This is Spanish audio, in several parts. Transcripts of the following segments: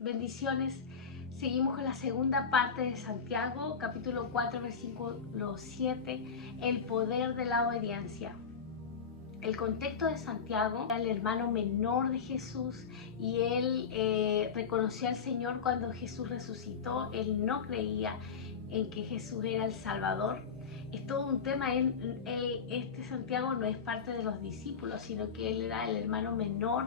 Bendiciones. Seguimos con la segunda parte de Santiago, capítulo 4, versículo 7, el poder de la obediencia. El contexto de Santiago era el hermano menor de Jesús y él reconoció al Señor cuando Jesús resucitó. Él no creía en que Jesús era el Salvador. Es todo un tema. Este Santiago no es parte de los discípulos, sino que él era el hermano menor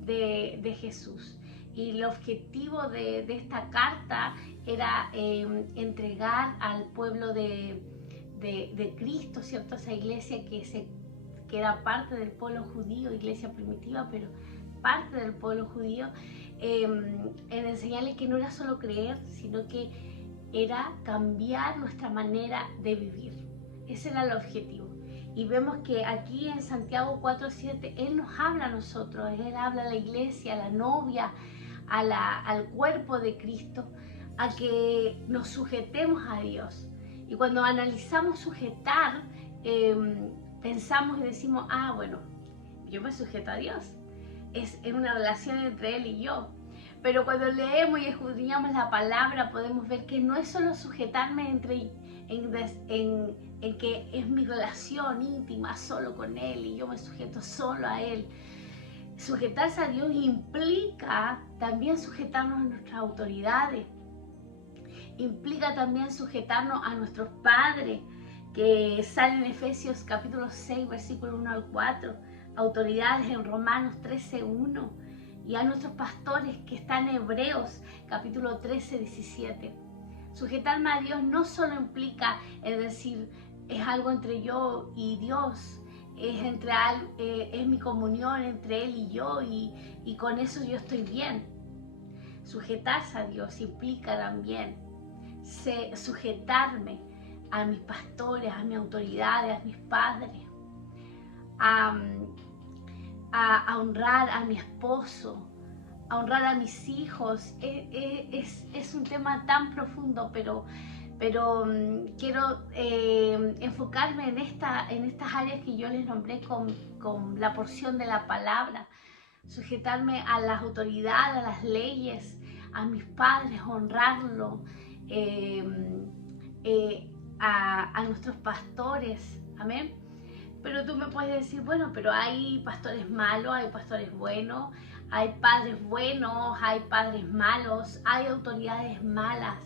de Jesús. Y el objetivo de esta carta era entregar al pueblo de Cristo, ¿cierto? Esa iglesia que era parte del pueblo judío, iglesia primitiva, pero parte del pueblo judío, en enseñarles que no era solo creer, sino que era cambiar nuestra manera de vivir. Ese era el objetivo. Y vemos que aquí en Santiago 4:7, Él nos habla a nosotros, Él habla a la iglesia, a la novia, al cuerpo de Cristo, a que nos sujetemos a Dios. Y cuando analizamos sujetar, pensamos y decimos, bueno, yo me sujeto a Dios. Es una relación entre Él y yo. Pero cuando leemos y escudriñamos la palabra, podemos ver que no es solo sujetarme en que es mi relación íntima solo con Él y yo me sujeto solo a Él. Sujetarse a Dios implica también sujetarnos a nuestras autoridades, implica también sujetarnos a nuestros padres, que sale en Efesios capítulo 6, versículo 1 al 4, autoridades en Romanos 13:1, y a nuestros pastores que están en Hebreos capítulo 13, 17. Sujetarme a Dios no solo implica, es decir, es algo entre yo y Dios, es mi comunión entre Él y yo, y con eso yo estoy bien. Sujetarse a Dios implica también sujetarme a mis pastores, a mis autoridades, a mis padres, a honrar a mi esposo, a honrar a mis hijos. Es un tema tan profundo, pero quiero enfocarme en estas áreas que yo les nombré con la porción de la palabra. Sujetarme a las autoridades, a las leyes, a mis padres, honrarlo, a nuestros pastores, amén. Pero tú me puedes decir, bueno, pero hay pastores malos, hay pastores buenos, hay padres buenos, hay padres malos, hay autoridades malas,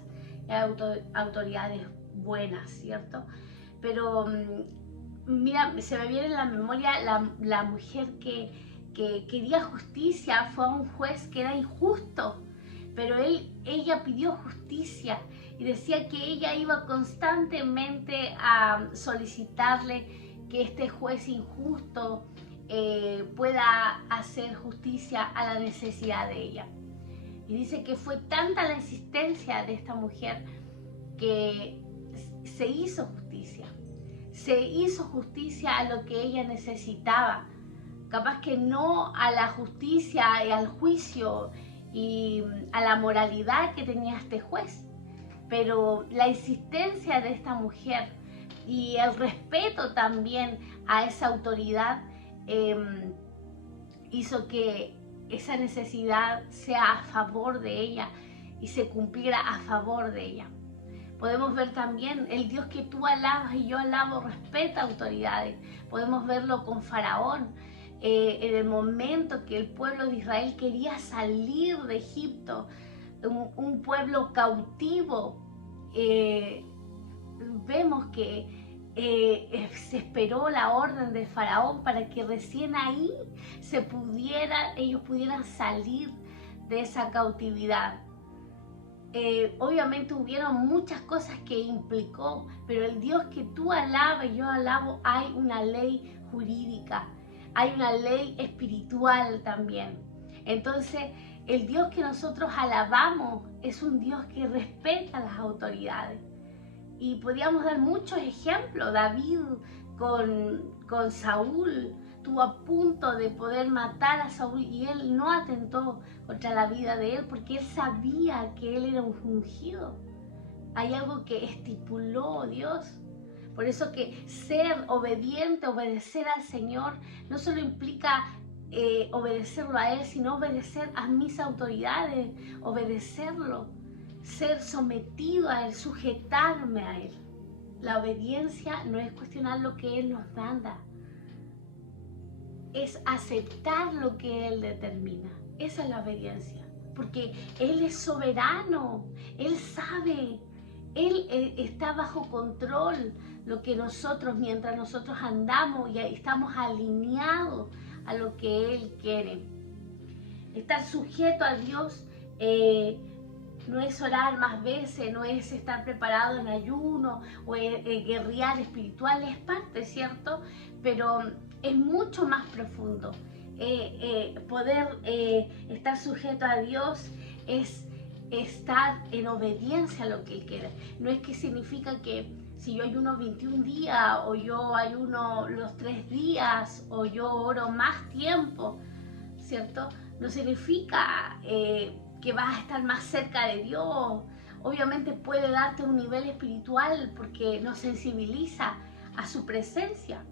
hay autoridades buenas, ¿cierto? Pero mira, se me viene en la memoria la mujer que quería justicia. Fue a un juez que era injusto, pero ella pidió justicia y decía que ella iba constantemente a solicitarle que este juez injusto pueda hacer justicia a la necesidad de ella. Y dice que fue tanta la insistencia de esta mujer que se hizo justicia a lo que ella necesitaba. Capaz que no a la justicia y al juicio y a la moralidad que tenía este juez, pero la insistencia de esta mujer y el respeto también a esa autoridad hizo que esa necesidad sea a favor de ella y se cumpliera a favor de ella. Podemos ver también el Dios que tú alabas y yo alabo respeta autoridades. Podemos verlo con Faraón. En el momento que el pueblo de Israel quería salir de Egipto, un pueblo cautivo, vemos que se esperó la orden de Faraón para que recién ahí ellos pudieran salir de esa cautividad. Obviamente hubieron muchas cosas que implicó, pero el Dios que tú alabas y yo alabo, hay una ley jurídica, hay una ley espiritual también. Entonces, el Dios que nosotros alabamos es un Dios que respeta las autoridades. Y podríamos dar muchos ejemplos. David con Saúl estuvo a punto de poder matar a Saúl y él no atentó contra la vida de él porque él sabía que él era un ungido. Hay algo que estipuló Dios. Por eso que ser obediente, obedecer al Señor, no solo implica obedecerlo a Él, sino obedecer a mis autoridades, obedecerlo, ser sometido a Él, sujetarme a Él. La obediencia no es cuestionar lo que Él nos manda, es aceptar lo que Él determina. Esa es la obediencia, porque Él es soberano, Él sabe, Él está bajo control. Lo que nosotros, mientras nosotros andamos y estamos alineados a lo que Él quiere. Estar sujeto a Dios no es orar más veces, no es estar preparado en ayuno o guerrear espiritual, es parte, ¿cierto? Pero es mucho más profundo. Poder estar sujeto a Dios es estar en obediencia a lo que Él quiere. No es que significa que si yo ayuno 21 días o yo ayuno los 3 días o yo oro más tiempo, ¿cierto? No significa que vas a estar más cerca de Dios. Obviamente puede darte un nivel espiritual porque nos sensibiliza a su presencia.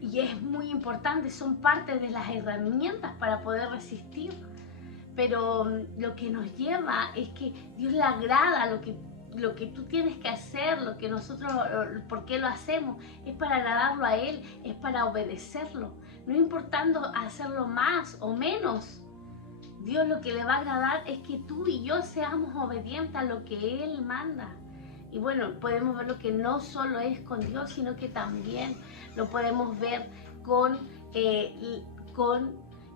Y es muy importante, son parte de las herramientas para poder resistir. Pero lo que nos lleva es que Dios le agrada lo que tú tienes que hacer, lo que nosotros, ¿por qué lo hacemos? Es para agradarlo a Él, es para obedecerlo. No importando hacerlo más o menos, Dios lo que le va a agradar es que tú y yo seamos obedientes a lo que Él manda. Y bueno, podemos ver lo que no solo es con Dios, sino que también lo podemos ver con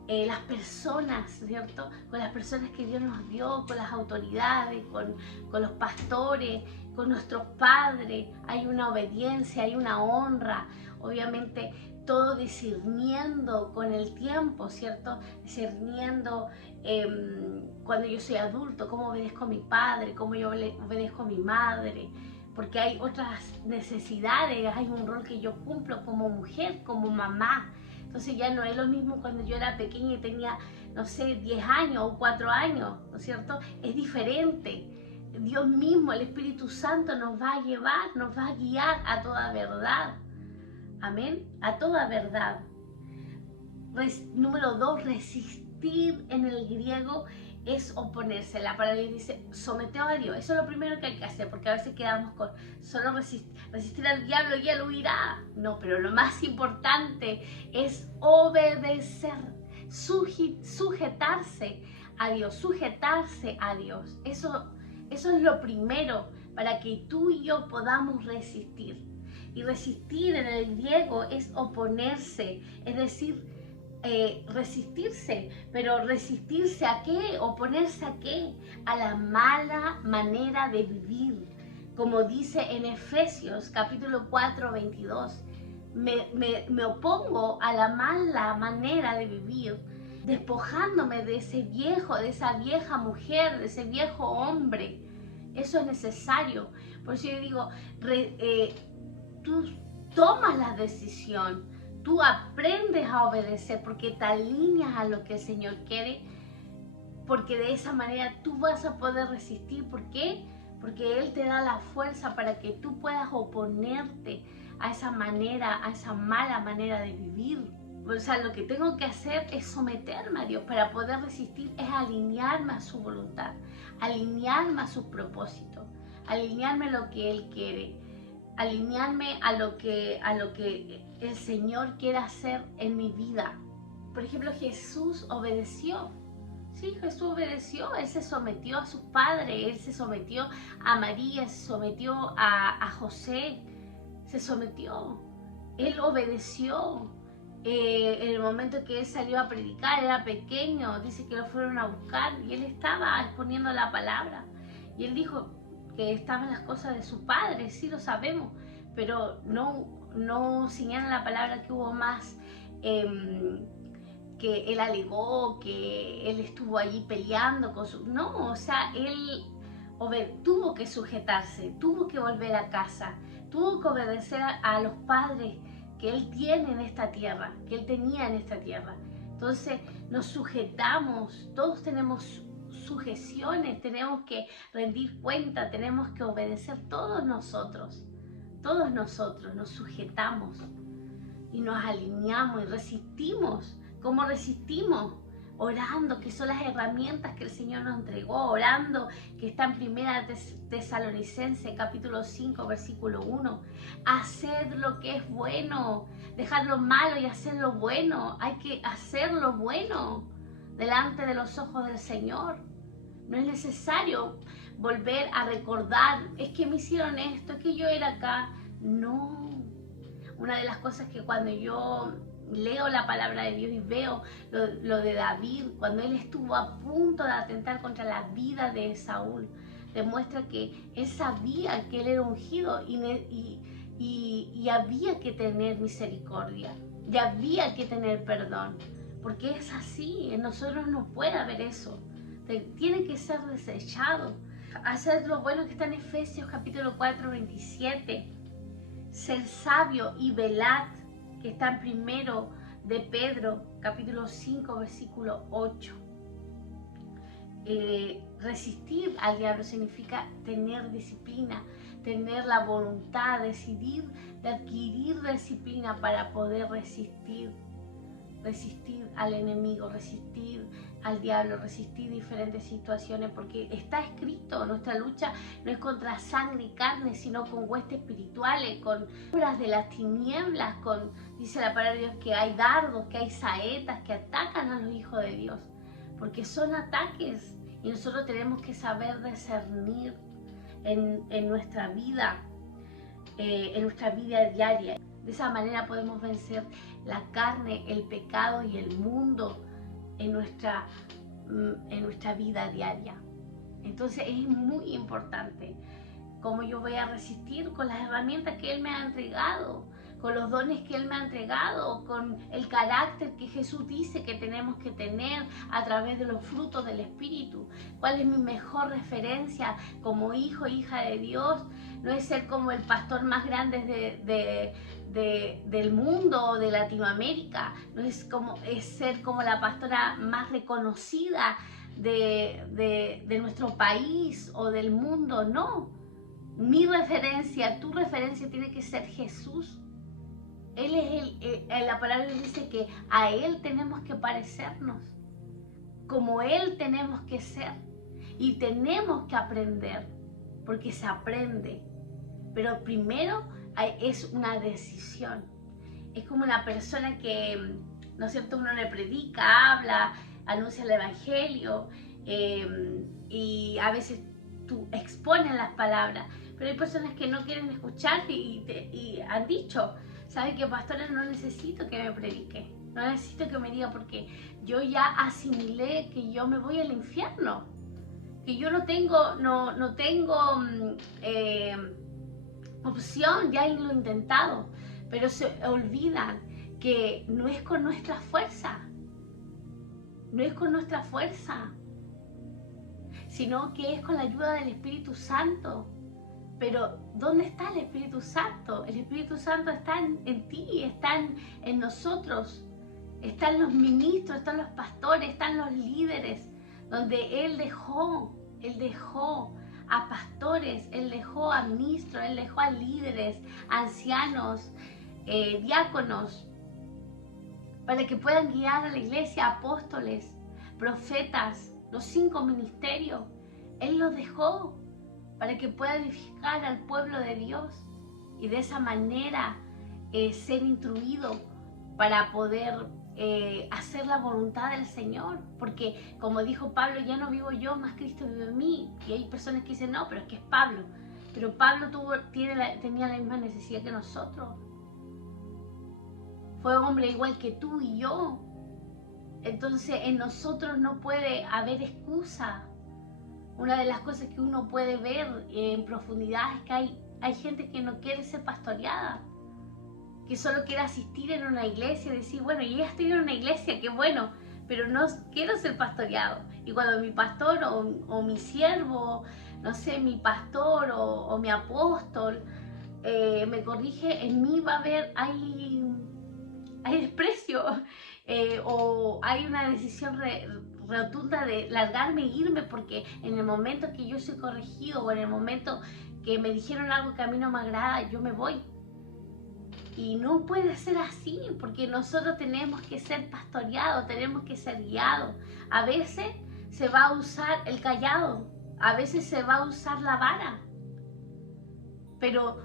las personas, ¿cierto? Con las personas que Dios nos dio, con las autoridades, con los pastores, con nuestros padres. Hay una obediencia, hay una honra, obviamente todo discerniendo con el tiempo, ¿cierto? Discerniendo cuando yo soy adulto, cómo obedezco a mi padre, cómo yo obedezco a mi madre, porque hay otras necesidades, hay un rol que yo cumplo como mujer, como mamá. Entonces ya no es lo mismo cuando yo era pequeña y tenía, no sé, 10 años o 4 años, ¿no es cierto? Es diferente. Dios mismo, el Espíritu Santo nos va a llevar, nos va a guiar a toda verdad. Amén, a toda verdad. Número 2, resistir en el griego es oponerse. La palabra dice someteos a Dios. Eso es lo primero que hay que hacer, porque a veces quedamos con solo resistir al diablo y él huirá. No, pero lo más importante es obedecer, sujetarse a Dios, sujetarse a Dios. Eso es lo primero para que tú y yo podamos resistir. Y resistir en el griego es oponerse, es decir, resistirse. ¿Pero resistirse a qué? ¿Oponerse a qué? A la mala manera de vivir. Como dice en Efesios capítulo 4, 22. Me opongo a la mala manera de vivir, despojándome de ese viejo, de esa vieja mujer, de ese viejo hombre. Eso es necesario. Por eso yo digo, tú tomas la decisión, tú aprendes a obedecer porque te alineas a lo que el Señor quiere, porque de esa manera tú vas a poder resistir. ¿Por qué? Porque Él te da la fuerza para que tú puedas oponerte a esa manera, a esa mala manera de vivir. O sea, lo que tengo que hacer es someterme a Dios. Para poder resistir es alinearme a su voluntad, alinearme a sus propósitos, alinearme a lo que Él quiere, alinearme a lo que el Señor quiere hacer en mi vida. Por ejemplo, Jesús obedeció. Sí, Jesús obedeció. Él se sometió a sus padres, Él se sometió a María, se sometió a José, se sometió. Él obedeció. En el momento que Él salió a predicar, era pequeño, dice que lo fueron a buscar y Él estaba exponiendo la palabra. Y Él dijo que estaban las cosas de su padre, sí lo sabemos, pero no señala la palabra que hubo más, que Él alegó, que Él estuvo allí peleando con su... No, o sea, Él tuvo que sujetarse, tuvo que volver a casa, tuvo que obedecer a los padres que Él tiene en esta tierra, que Él tenía en esta tierra. Entonces nos sujetamos, todos tenemos sujeciones, tenemos que rendir cuenta, tenemos que obedecer, todos nosotros nos sujetamos. y nos alineamos y resistimos. ¿Cómo resistimos? Orando, que son las herramientas que el Señor nos entregó, orando, que está en Primera Tesalonicenses, capítulo 5, versículo 1. Haced lo que es bueno, dejar lo malo y hacer lo bueno. Hay que hacer lo bueno delante de los ojos del Señor. No es necesario volver a recordar, es que me hicieron esto, es que yo era acá. No. Una de las cosas que cuando yo leo la palabra de Dios y veo lo de David, cuando él estuvo a punto de atentar contra la vida de Saúl, demuestra que él sabía que él era ungido y había que tener misericordia, y había que tener perdón, porque es así, en nosotros no puede haber eso, tiene que ser desechado. Hacer lo bueno, que está en Efesios capítulo 4, 27, ser sabio y velad, que está en Primero de Pedro, capítulo 5, versículo 8. Resistir al diablo significa tener disciplina, tener la voluntad, decidir de adquirir disciplina para poder resistir al enemigo, resistir al diablo, resistir diferentes situaciones, porque está escrito, nuestra lucha no es contra sangre y carne, sino con huestes espirituales, con obras de las tinieblas, dice la palabra de Dios que hay dardos, que hay saetas que atacan a los hijos de Dios, porque son ataques y nosotros tenemos que saber discernir en nuestra vida diaria. De esa manera podemos vencer la carne, el pecado y el mundo en nuestra vida diaria. Entonces es muy importante cómo yo voy a resistir con las herramientas que Él me ha entregado, con los dones que Él me ha entregado, con el carácter que Jesús dice que tenemos que tener a través de los frutos del Espíritu. ¿Cuál es mi mejor referencia como hijo, hija de Dios? No es ser como el pastor más grande del mundo o de Latinoamérica, no es ser como la pastora más reconocida de nuestro país o del mundo, no. Mi referencia, tu referencia tiene que ser Jesús. Él es la palabra dice que a Él tenemos que parecernos, como Él tenemos que ser, y tenemos que aprender, porque se aprende, pero primero es una decisión. Es como una persona que, ¿no es cierto?, uno le predica, habla, anuncia el evangelio, y a veces tú expones las palabras, pero hay personas que no quieren escucharte y han dicho, ¿sabe qué, pastora? No necesito que me predique, no necesito que me diga, porque yo ya asimilé que yo me voy al infierno, que yo no tengo opción, ya lo he intentado, pero se olvidan que no es con nuestra fuerza, no es con nuestra fuerza, sino que es con la ayuda del Espíritu Santo. Pero ¿dónde está el Espíritu Santo? El Espíritu Santo está en ti, está en nosotros, están los ministros, están los pastores, están los líderes, donde Él dejó a pastores, Él dejó a ministros, Él dejó a líderes, ancianos, diáconos, para que puedan guiar a la iglesia, apóstoles, profetas, los 5 ministerios. Él los dejó para que pueda edificar al pueblo de Dios y de esa manera ser instruido para poder hacer la voluntad del Señor, porque como dijo Pablo, ya no vivo yo, más Cristo vive en mí. Y hay personas que dicen, no, pero es que es Pablo, pero Pablo tenía la misma necesidad que nosotros, fue hombre igual que tú y yo. Entonces en nosotros no puede haber excusa. Una de las cosas que uno puede ver en profundidad es que hay gente que no quiere ser pastoreada, que solo quiere asistir en una iglesia y decir, bueno, yo ya estoy en una iglesia, qué bueno, pero no quiero ser pastoreado. Y cuando mi pastor o mi siervo, no sé, mi pastor o mi apóstol me corrige, en mí va a haber, hay desprecio o hay una decisión rotunda de largarme e irme, porque en el momento que yo soy corregido o en el momento que me dijeron algo que a mí no me agrada, yo me voy. Y no puede ser así, porque nosotros tenemos que ser pastoreados, tenemos que ser guiados. A veces se va a usar el cayado, a veces se va a usar la vara, pero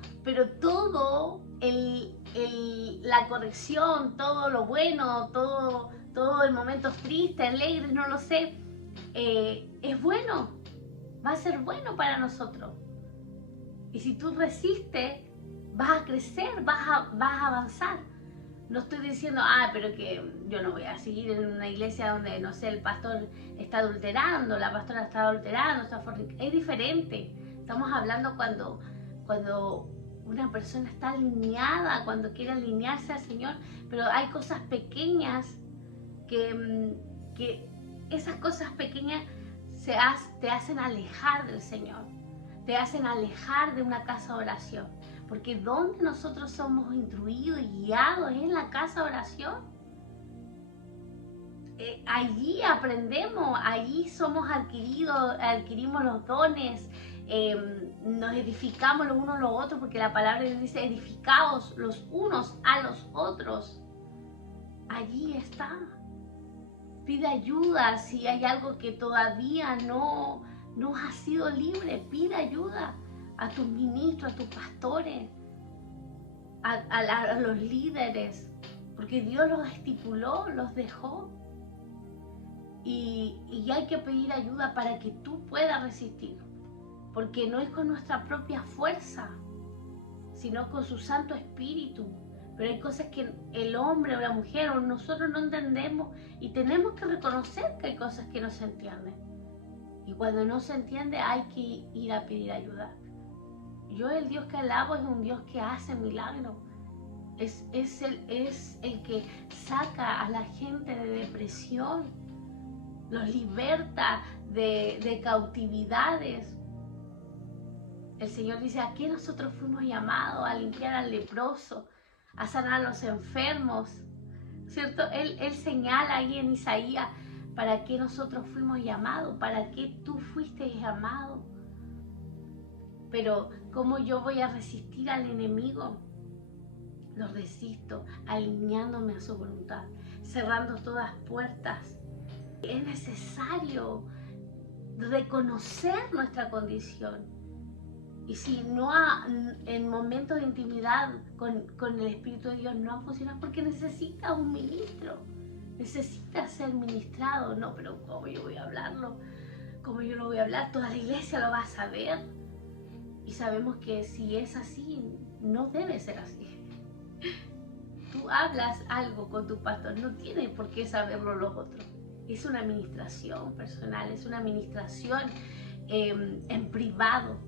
todo la corrección, todo lo bueno, todo el momento triste, alegre, no lo sé, es bueno, va a ser bueno para nosotros. Y si tú resistes, vas a crecer, vas a avanzar. No estoy diciendo, pero que yo no voy a seguir en una iglesia donde, no sé, el pastor está adulterando, la pastora está adulterando, es diferente. Estamos hablando cuando una persona está alineada, cuando quiere alinearse al Señor, pero hay cosas pequeñas que esas cosas pequeñas te hacen alejar del Señor, te hacen alejar de una casa de oración. Porque donde nosotros somos instruidos y guiados es en la casa de oración. Allí aprendemos, allí somos adquirimos los dones, nos edificamos los unos a los otros, porque la palabra de Dios dice edificaos los unos a los otros. Allí está. Pide ayuda si hay algo que todavía no ha sido libre, pide ayuda a tus ministros, a tus pastores, a los líderes, porque Dios los estipuló, los dejó. Y hay que pedir ayuda para que tú puedas resistir, porque no es con nuestra propia fuerza, sino con su Santo Espíritu. Pero hay cosas que el hombre o la mujer o nosotros no entendemos y tenemos que reconocer que hay cosas que no se entienden. Y cuando no se entiende hay que ir a pedir ayuda. Yo el Dios que alabo es un Dios que hace milagros. Es el que saca a la gente de depresión, los liberta de cautividades. El Señor dice, ¿a qué nosotros fuimos llamados? A limpiar al leproso, a sanar a los enfermos, ¿cierto? Él señala ahí en Isaías para qué nosotros fuimos llamados, para qué tú fuiste llamado. Pero ¿cómo yo voy a resistir al enemigo? Lo resisto alineándome a su voluntad, cerrando todas puertas. Es necesario reconocer nuestra condición. Y si no en momentos de intimidad con el Espíritu de Dios no ha funcionado, porque necesita un ministro, necesita ser ministrado. No, pero ¿cómo yo voy a hablarlo? ¿Cómo yo lo voy a hablar? Toda la iglesia lo va a saber. Y sabemos que si es así, no debe ser así. Tú hablas algo con tu pastor, no tiene por qué saberlo los otros. Es una administración personal, es una administración en privado,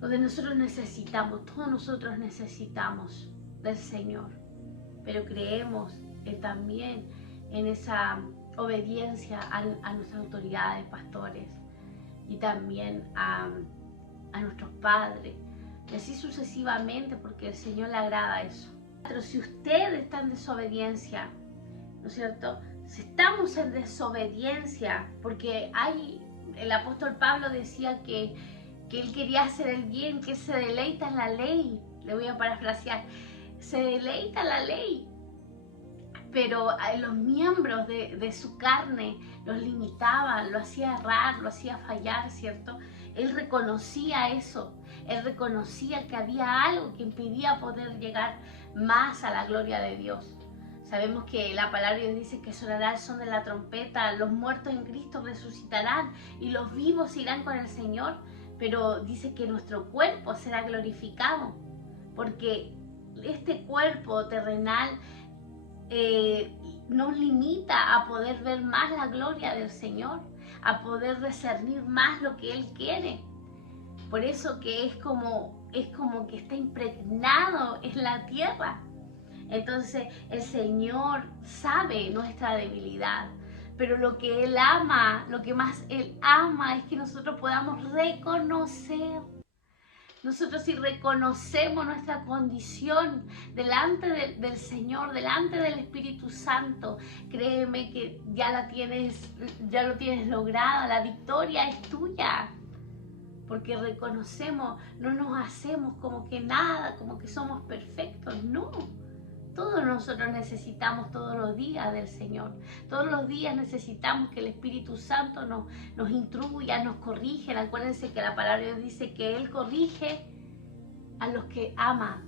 donde nosotros necesitamos, todos nosotros necesitamos del Señor, pero creemos también en esa obediencia a nuestras autoridades, pastores, y también a nuestros padres, y así sucesivamente, porque el Señor le agrada eso. Pero si usted está en desobediencia, ¿no es cierto? Si estamos en desobediencia, porque el apóstol Pablo decía que él quería hacer el bien, que se deleita en la ley, le voy a parafrasear, se deleita en la ley, pero los miembros de su carne los limitaban, lo hacía errar, lo hacía fallar, ¿cierto? Él reconocía eso, él reconocía que había algo que impedía poder llegar más a la gloria de Dios. Sabemos que la palabra de Dios dice que sonará el son de la trompeta, los muertos en Cristo resucitarán y los vivos irán con el Señor, pero dice que nuestro cuerpo será glorificado, porque este cuerpo terrenal nos limita a poder ver más la gloria del Señor, a poder discernir más lo que Él quiere. Por eso que es como que está impregnado en la tierra. Entonces el Señor sabe nuestra debilidad, pero lo que Él ama, lo que más Él ama es que nosotros podamos reconocer. Nosotros si reconocemos nuestra condición delante del Señor, delante del Espíritu Santo, créeme que ya lo tienes lograda, la victoria es tuya. porque reconocemos, no nos hacemos como que nada, como que somos perfectos, no. Todos nosotros necesitamos todos los días del Señor. Todos los días necesitamos que el Espíritu Santo nos instruya, nos corrija. Acuérdense que la palabra de Dios dice que Él corrige a los que ama,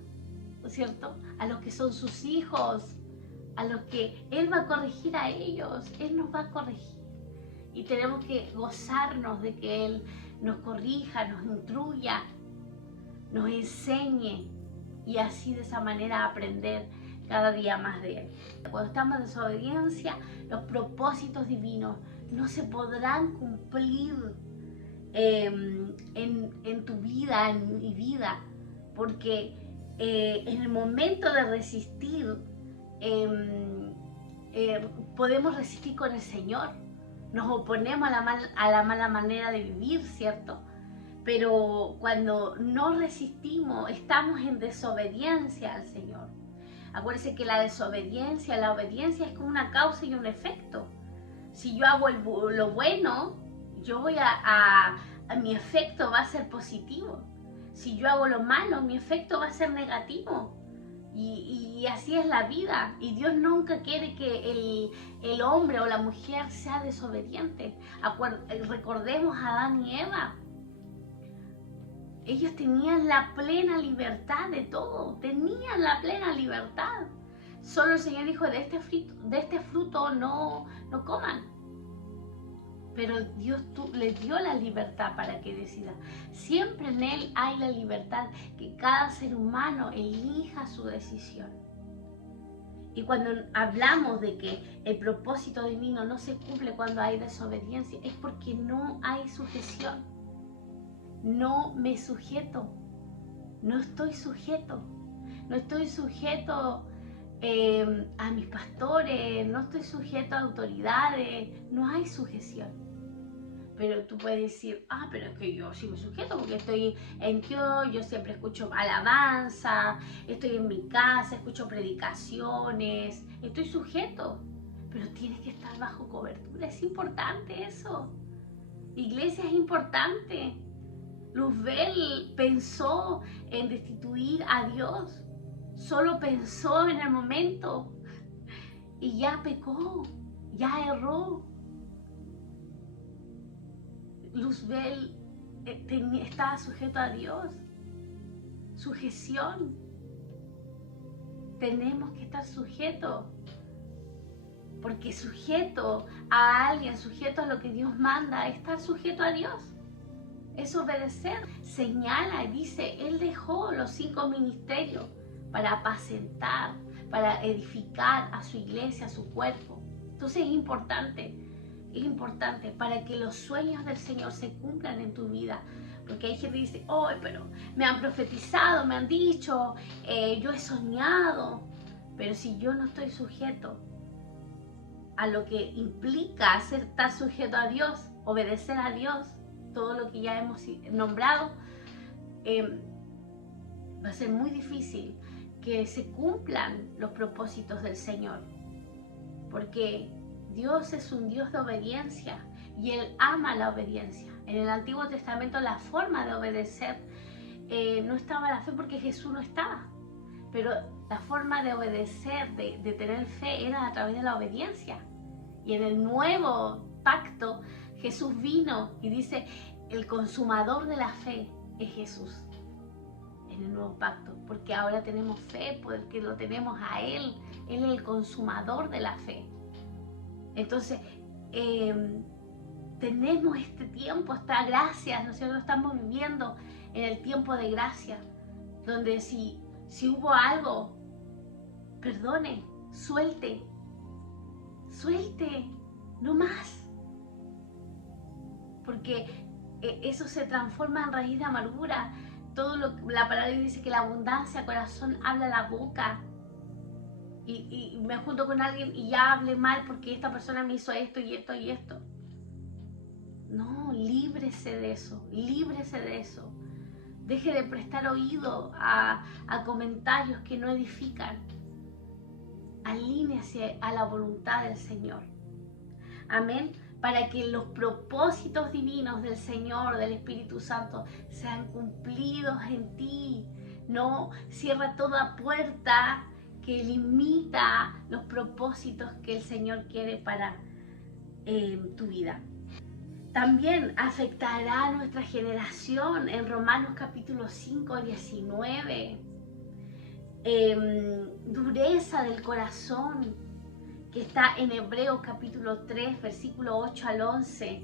¿no es cierto? A los que son sus hijos, a los que Él va a corregir a ellos. Él nos va a corregir. Y tenemos que gozarnos de que Él nos corrija, nos instruya, nos enseñe y así de esa manera aprender cada día más de Él. Cuando estamos en desobediencia, los propósitos divinos no se podrán cumplir en tu vida, en mi vida, porque en el momento de resistir, podemos resistir con el Señor, nos oponemos a la mala manera de vivir, ¿cierto? Pero cuando no resistimos, estamos en desobediencia al Señor. Acuérdense que la obediencia es como una causa y un efecto. Si yo hago lo bueno, mi efecto va a ser positivo. Si yo hago lo malo, mi efecto va a ser negativo. Y así es la vida. Y Dios nunca quiere que el hombre o la mujer sea desobediente. Recordemos a Adán y Eva. Ellos tenían la plena libertad de todo, tenían la plena libertad. Solo el Señor dijo, de este fruto no coman. Pero Dios les dio la libertad para que decidan. Siempre en Él hay la libertad, que cada ser humano elija su decisión. Y cuando hablamos de que el propósito divino no se cumple cuando hay desobediencia, es porque no hay sujeción. No me sujeto, no estoy sujeto a mis pastores, no estoy sujeto a autoridades, no hay sujeción. Pero tú puedes decir, pero es que yo sí me sujeto porque estoy en Dios, yo siempre escucho alabanza, estoy en mi casa, escucho predicaciones, estoy sujeto. Pero tienes que estar bajo cobertura, es importante eso. Iglesia, es importante. Luzbel pensó en destituir a Dios, solo pensó en el momento y ya pecó, ya erró. Luzbel estaba sujeto a Dios, sujeción. Tenemos que estar sujetos, porque sujeto a alguien, sujeto a lo que Dios manda, es estar sujeto a Dios. Es obedecer. Señala y dice, Él dejó los 5 ministerios para apacentar, para edificar a su iglesia, a su cuerpo. Entonces es importante para que los sueños del Señor se cumplan en tu vida. Porque hay gente que dice, pero me han profetizado, me han dicho, yo he soñado. Pero si yo no estoy sujeto a lo que implica estar sujeto a Dios, obedecer a Dios, todo lo que ya hemos nombrado, va a ser muy difícil que se cumplan los propósitos del Señor, porque Dios es un Dios de obediencia y Él ama la obediencia. En el Antiguo Testamento la forma de obedecer no estaba la fe porque Jesús no estaba, pero la forma de obedecer, de tener fe, era a través de la obediencia. Y en el nuevo pacto Jesús vino y dice, el consumador de la fe es Jesús en el nuevo pacto, porque ahora tenemos fe, porque lo tenemos a Él. Él es el consumador de la fe. Entonces, tenemos este tiempo, esta gracia, nosotros estamos viviendo en el tiempo de gracia, donde si hubo algo, perdone, suelte, no más. Porque eso se transforma en raíz de amargura. La palabra dice que la abundancia, corazón, habla la boca. Y me junto con alguien y ya hablé mal porque esta persona me hizo esto y esto y esto. No, líbrese de eso, Deje de prestar oído a comentarios que no edifican. Alíñese a la voluntad del Señor. Amén. para que los propósitos divinos del Señor, del Espíritu Santo, sean cumplidos en ti. No cierra toda puerta que limita los propósitos que el Señor quiere para tu vida. También afectará a nuestra generación en Romanos capítulo 5, 19. Dureza del corazón, que está en Hebreos capítulo 3, versículo 8 al 11.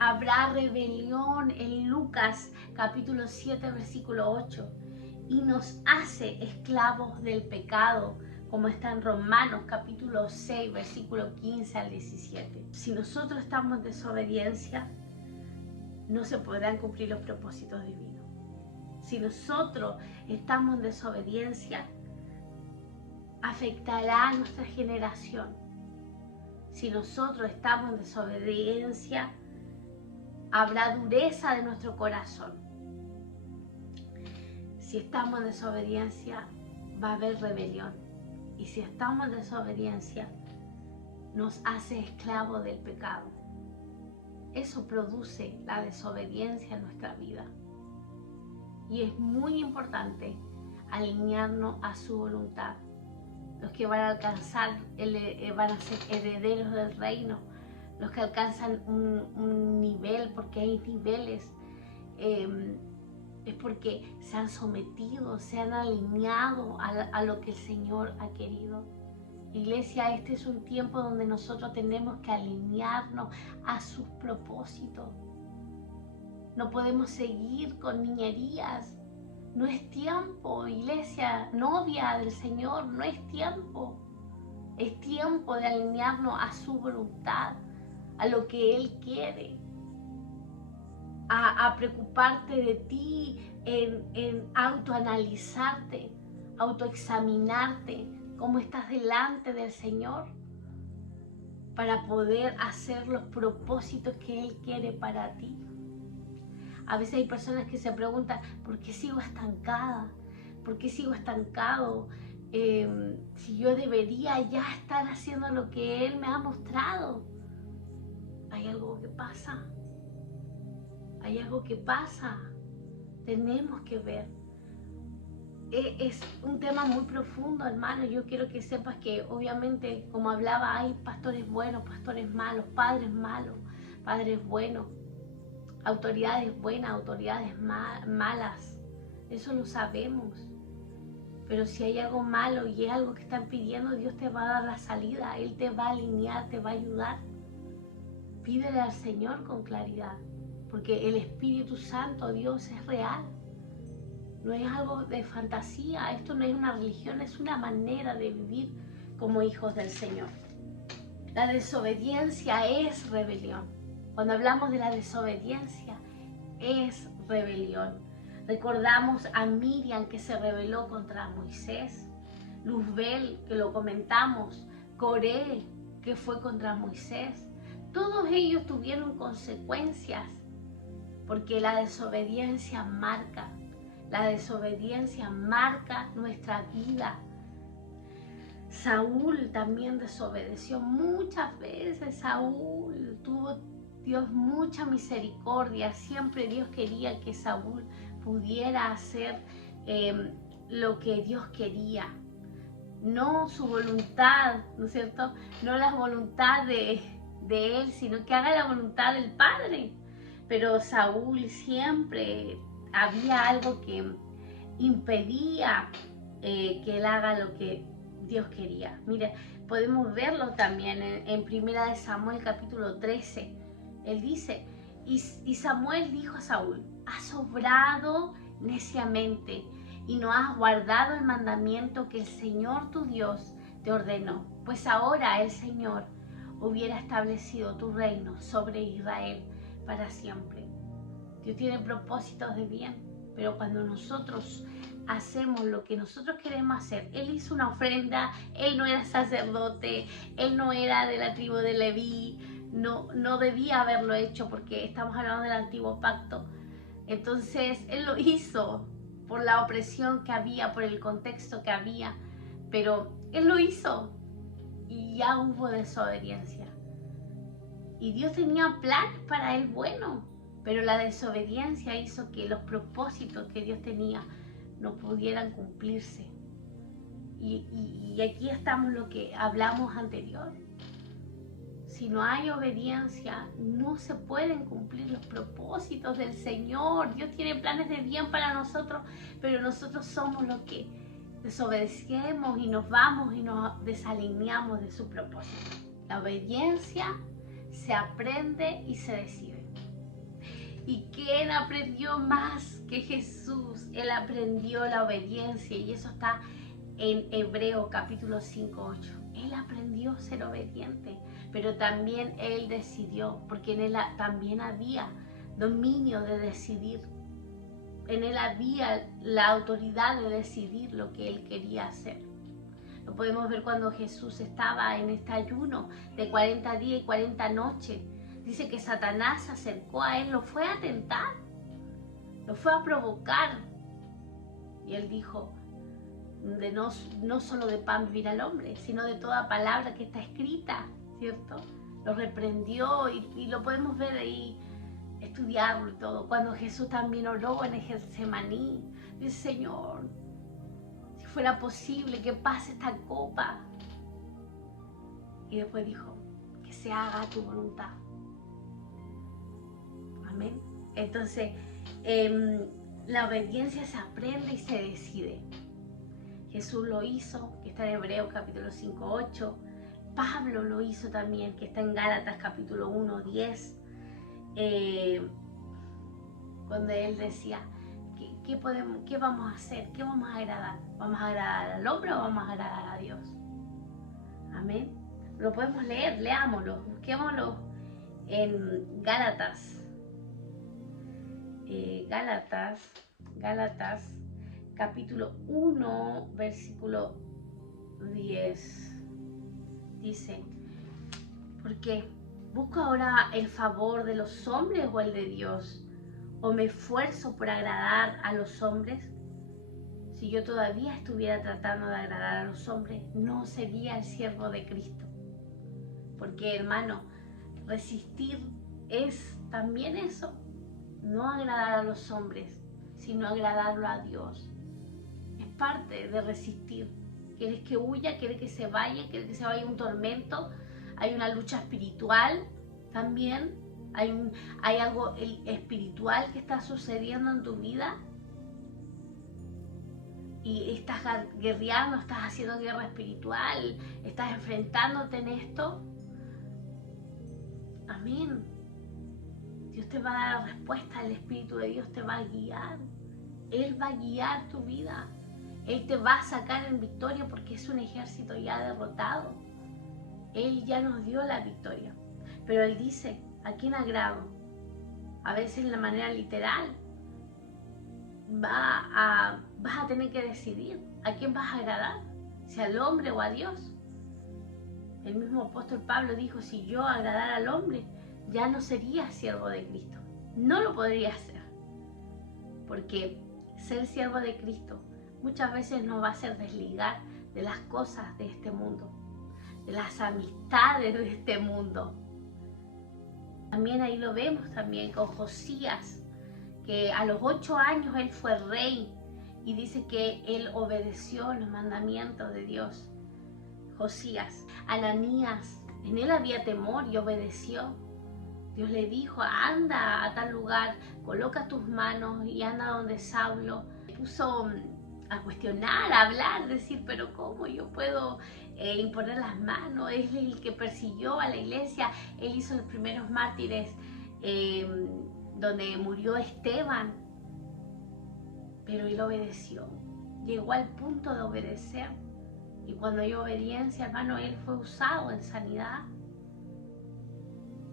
Habrá rebelión en Lucas capítulo 7, versículo 8. Y nos hace esclavos del pecado, como está en Romanos capítulo 6, versículo 15 al 17. Si nosotros estamos en desobediencia, no se podrán cumplir los propósitos divinos. Si nosotros estamos en desobediencia, afectará a nuestra generación. Si nosotros estamos en desobediencia, habrá dureza de nuestro corazón. Si estamos en desobediencia, va a haber rebelión. Y si estamos en desobediencia, nos hace esclavos del pecado. Eso produce la desobediencia en nuestra vida. Y es muy importante alinearnos a su voluntad. Los que van a alcanzar, van a ser herederos del reino. Los que alcanzan un nivel, porque hay niveles, es porque se han sometido, se han alineado a lo que el Señor ha querido. Iglesia, este es un tiempo donde nosotros tenemos que alinearnos a sus propósitos. No podemos seguir con niñerías. No es tiempo, iglesia, novia del Señor, no es tiempo. Es tiempo de alinearnos a su voluntad, a lo que Él quiere. A preocuparte de ti, en autoanalizarte, autoexaminarte, cómo estás delante del Señor, para poder hacer los propósitos que Él quiere para ti. A veces hay personas que se preguntan, ¿por qué sigo estancada? ¿Por qué sigo estancado? Si yo debería ya estar haciendo lo que Él me ha mostrado. Hay algo que pasa. Hay algo que pasa. Tenemos que ver. Es un tema muy profundo, hermano. Yo quiero que sepas que obviamente, como hablaba, hay pastores buenos, pastores malos, padres buenos, autoridades buenas, autoridades malas. Eso lo sabemos. Pero si hay algo malo y es algo que están pidiendo, Dios te va a dar la salida. Él te va a alinear, te va a ayudar. Pídele al Señor con claridad, porque el Espíritu Santo, Dios, es real. No es algo de fantasía, esto no es una religión, es una manera de vivir como hijos del Señor. La desobediencia es rebelión. Cuando hablamos de la desobediencia, es rebelión. Recordamos a Miriam, que se rebeló contra Moisés, Luzbel, que lo comentamos, Coré, que fue contra Moisés. Todos ellos tuvieron consecuencias, porque la desobediencia marca. La desobediencia marca nuestra vida. Saúl también desobedeció muchas veces. Saúl tuvo Dios mucha misericordia. Siempre Dios quería que Saúl pudiera hacer lo que Dios quería. No su voluntad, ¿no es cierto? No la voluntad de él, sino que haga la voluntad del Padre. Pero Saúl siempre había algo que impedía que él haga lo que Dios quería. Mire, podemos verlo también en Primera de Samuel capítulo 13. Él dice, y Samuel dijo a Saúl, has obrado neciamente y no has guardado el mandamiento que el Señor tu Dios te ordenó. Pues ahora el Señor hubiera establecido tu reino sobre Israel para siempre. Dios tiene propósitos de bien, pero cuando nosotros hacemos lo que nosotros queremos hacer, Él hizo una ofrenda, Él no era sacerdote, Él no era de la tribu de Leví, no debía haberlo hecho porque estamos hablando del antiguo pacto. Entonces Él lo hizo por la opresión que había, por el contexto que había, pero Él lo hizo y ya hubo desobediencia. Y Dios tenía planes para él buenos, pero la desobediencia hizo que los propósitos que Dios tenía no pudieran cumplirse. Y aquí estamos lo que hablamos anterior. Si no hay obediencia, no se pueden cumplir los propósitos del Señor. Dios tiene planes de bien para nosotros, pero nosotros somos los que desobedecemos y nos vamos y nos desalineamos de su propósito. La obediencia se aprende y se decide. ¿Y quién aprendió más que Jesús? Él aprendió la obediencia y eso está en Hebreos capítulo 5:8. Él aprendió a ser obediente, pero también él decidió, porque en él también había dominio de decidir. En él había la autoridad de decidir lo que él quería hacer. Lo podemos ver cuando Jesús estaba en este ayuno de 40 días y 40 noches. Dice que Satanás se acercó a él, lo fue a tentar, lo fue a provocar. Y él dijo, no solo de pan vivirá el hombre, sino de toda palabra que está escrita, ¿cierto? Lo reprendió y lo podemos ver ahí, estudiarlo y todo. Cuando Jesús también oró en el Getsemaní, dice, Señor, si fuera posible que pase esta copa. Y después dijo, que se haga tu voluntad. Amén. Entonces, la obediencia se aprende y se decide. Jesús lo hizo, que está en Hebreos capítulo 5:8. Pablo lo hizo también, que está en Gálatas capítulo 1:10. Cuando él decía, ¿qué vamos a hacer? ¿Qué vamos a agradar? ¿Vamos a agradar al hombre o vamos a agradar a Dios? Amén. Lo podemos leer, leámoslo, busquémoslo en Gálatas. Gálatas capítulo 1, versículo 10. Dice, ¿por qué? ¿Busco ahora el favor de los hombres o el de Dios? ¿O me esfuerzo por agradar a los hombres? Si yo todavía estuviera tratando de agradar a los hombres, no sería el siervo de Cristo. Porque, hermano, resistir es también eso. No agradar a los hombres, sino agradarlo a Dios. Es parte de resistir. ¿Quieres que huya? ¿Quieres que se vaya? ¿Quieres que se vaya un tormento? Hay una lucha espiritual también. Hay algo espiritual que está sucediendo en tu vida. Y estás guerreando, estás haciendo guerra espiritual, estás enfrentándote en esto. Amén. Dios te va a dar respuesta, el Espíritu de Dios te va a guiar. Él va a guiar tu vida. Él te va a sacar en victoria porque es un ejército ya derrotado. Él ya nos dio la victoria. Pero Él dice, ¿a quién agrado? A veces en la manera literal. Vas a tener que decidir a quién vas a agradar, si al hombre o a Dios. El mismo apóstol Pablo dijo, si yo agradara al hombre, ya no sería siervo de Cristo. No lo podría hacer. Porque ser siervo de Cristo muchas veces nos va a hacer desligar de las cosas de este mundo, de las amistades de este mundo. También ahí lo vemos también con Josías, que a los 8 años él fue rey y dice que él obedeció los mandamientos de Dios. Josías, Ananías, en él había temor y obedeció. Dios le dijo, anda a tal lugar, coloca tus manos y anda donde Saulo. Se puso a cuestionar, a hablar, decir, pero ¿cómo yo puedo imponer las manos? Él es el que persiguió a la iglesia, él hizo los primeros mártires, donde murió Esteban, pero él obedeció, llegó al punto de obedecer, y cuando hay obediencia, hermano, él fue usado en sanidad.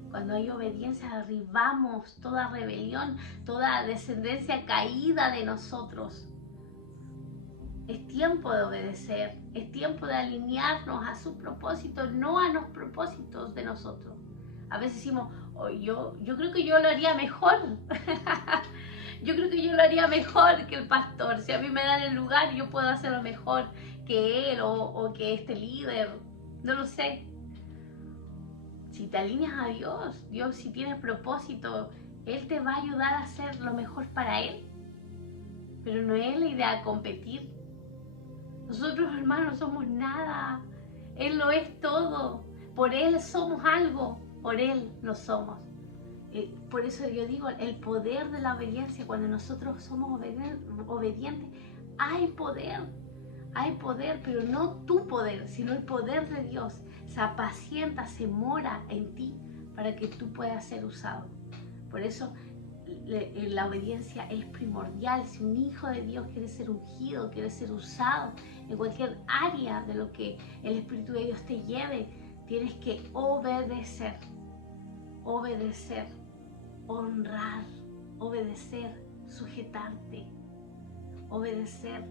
Cuando hay obediencia, derribamos toda rebelión, toda descendencia caída de nosotros. Es tiempo de obedecer, es tiempo de alinearnos a su propósito, no a los propósitos de nosotros. A veces decimos, oh, yo creo que yo lo haría mejor. Yo creo que yo lo haría mejor que el pastor. Si a mí me dan el lugar, yo puedo hacerlo mejor que él o que este líder. No lo sé. si te alineas a Dios si tiene propósito, Él te va a ayudar a hacer lo mejor para Él. Pero no es la idea competir. Nosotros, hermanos, somos nada. Él lo es todo. Por Él somos algo. Por Él lo somos. Por eso yo digo, el poder de la obediencia, cuando nosotros somos obedientes, hay poder. Hay poder, pero no tu poder, sino el poder de Dios. Se apacienta, se mora en ti para que tú puedas ser usado. Por eso la obediencia es primordial. Si un hijo de Dios quiere ser ungido, quiere ser usado en cualquier área de lo que el Espíritu de Dios te lleve, tienes que obedecer, honrar, obedecer, sujetarte, obedecer,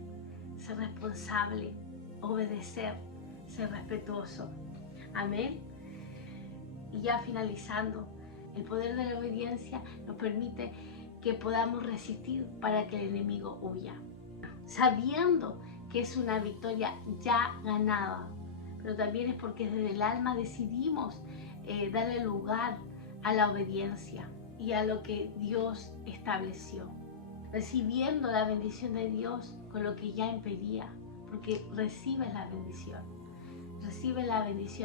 ser responsable, obedecer, ser respetuoso. Amén. Y ya finalizando, el poder de la obediencia nos permite que podamos resistir para que el enemigo huya, sabiendo que es una victoria ya ganada, pero también es porque desde el alma decidimos darle lugar a la obediencia y a lo que Dios estableció, recibiendo la bendición de Dios con lo que ya impedía, porque recibes la bendición,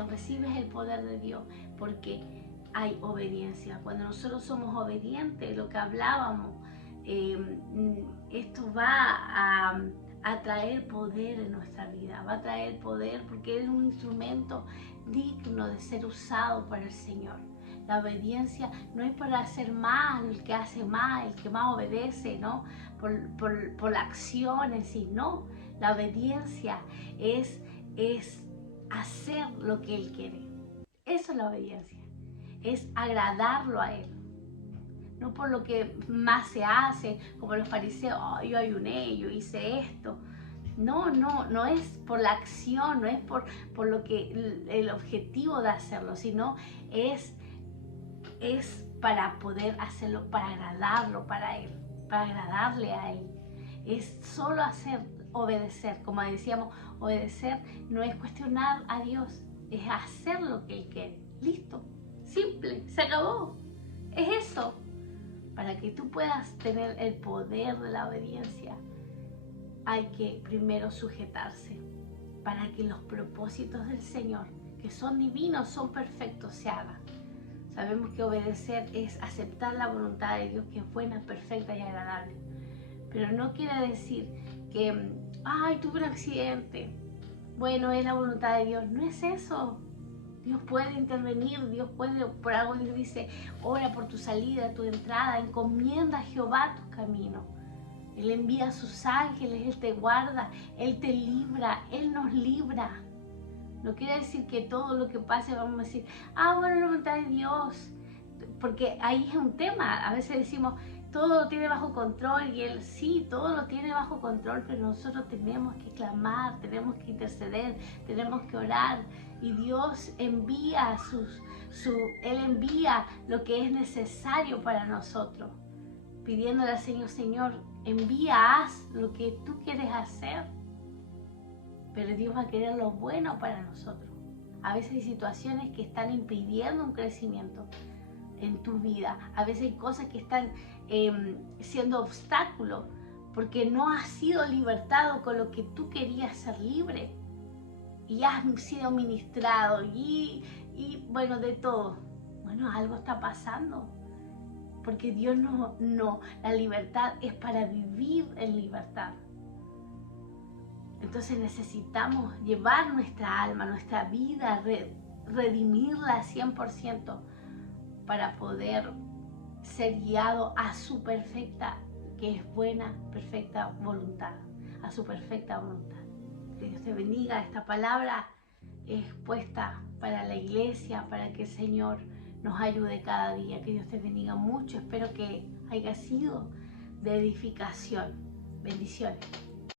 recibes el poder de Dios, porque hay obediencia. Cuando nosotros somos obedientes, lo que hablábamos, esto va a traer poder en nuestra vida, va a traer poder porque es un instrumento digno de ser usado por el Señor. La obediencia no es para hacer más, el que hace más, el que más obedece, ¿no? Por la acción en sí, no. La obediencia es hacer lo que Él quiere. Eso es la obediencia. Es agradarlo a Él. No por lo que más se hace, como los fariseos, oh, yo ayuné, yo hice esto. No es por la acción, no es por lo que el objetivo de hacerlo, sino es para poder hacerlo, para agradarlo para Él, para agradarle a Él. Es solo obedecer, como decíamos, obedecer no es cuestionar a Dios, es hacer lo que Él quiere. Listo, simple, se acabó. Es eso. Para que tú puedas tener el poder de la obediencia, hay que primero sujetarse para que los propósitos del Señor, que son divinos, son perfectos, se hagan. Sabemos que obedecer es aceptar la voluntad de Dios, que es buena, perfecta y agradable. Pero no quiere decir que, ay, tuve un accidente, bueno, es la voluntad de Dios. No es eso. Dios puede intervenir, Dios puede, por algo Dios dice, ora por tu salida, tu entrada, encomienda a Jehová tu camino. Él envía a sus ángeles, Él te guarda, Él te libra, Él nos libra. No quiere decir que todo lo que pase vamos a decir, bueno, la voluntad de Dios. Porque ahí es un tema. A veces decimos, todo lo tiene bajo control, y Él sí, todo lo tiene bajo control, pero nosotros tenemos que clamar, tenemos que interceder, tenemos que orar. Y Dios envía Él envía lo que es necesario para nosotros, pidiéndole al Señor, Señor, haz lo que tú quieres hacer. Pero Dios va a querer lo bueno para nosotros. A veces hay situaciones que están impidiendo un crecimiento en tu vida. A veces hay cosas que están siendo obstáculos porque no has sido libertado con lo que tú querías ser libre. Y has sido ministrado y bueno, de todo. Bueno, algo está pasando. Porque Dios no, la libertad es para vivir en libertad. Entonces necesitamos llevar nuestra alma, nuestra vida, redimirla 100% para poder ser guiado a su perfecta, que es buena, perfecta voluntad, a su perfecta voluntad. Que Dios te bendiga. Esta palabra es puesta para la iglesia, para que el Señor nos ayude cada día. Que Dios te bendiga mucho. Espero que haya sido de edificación. Bendiciones.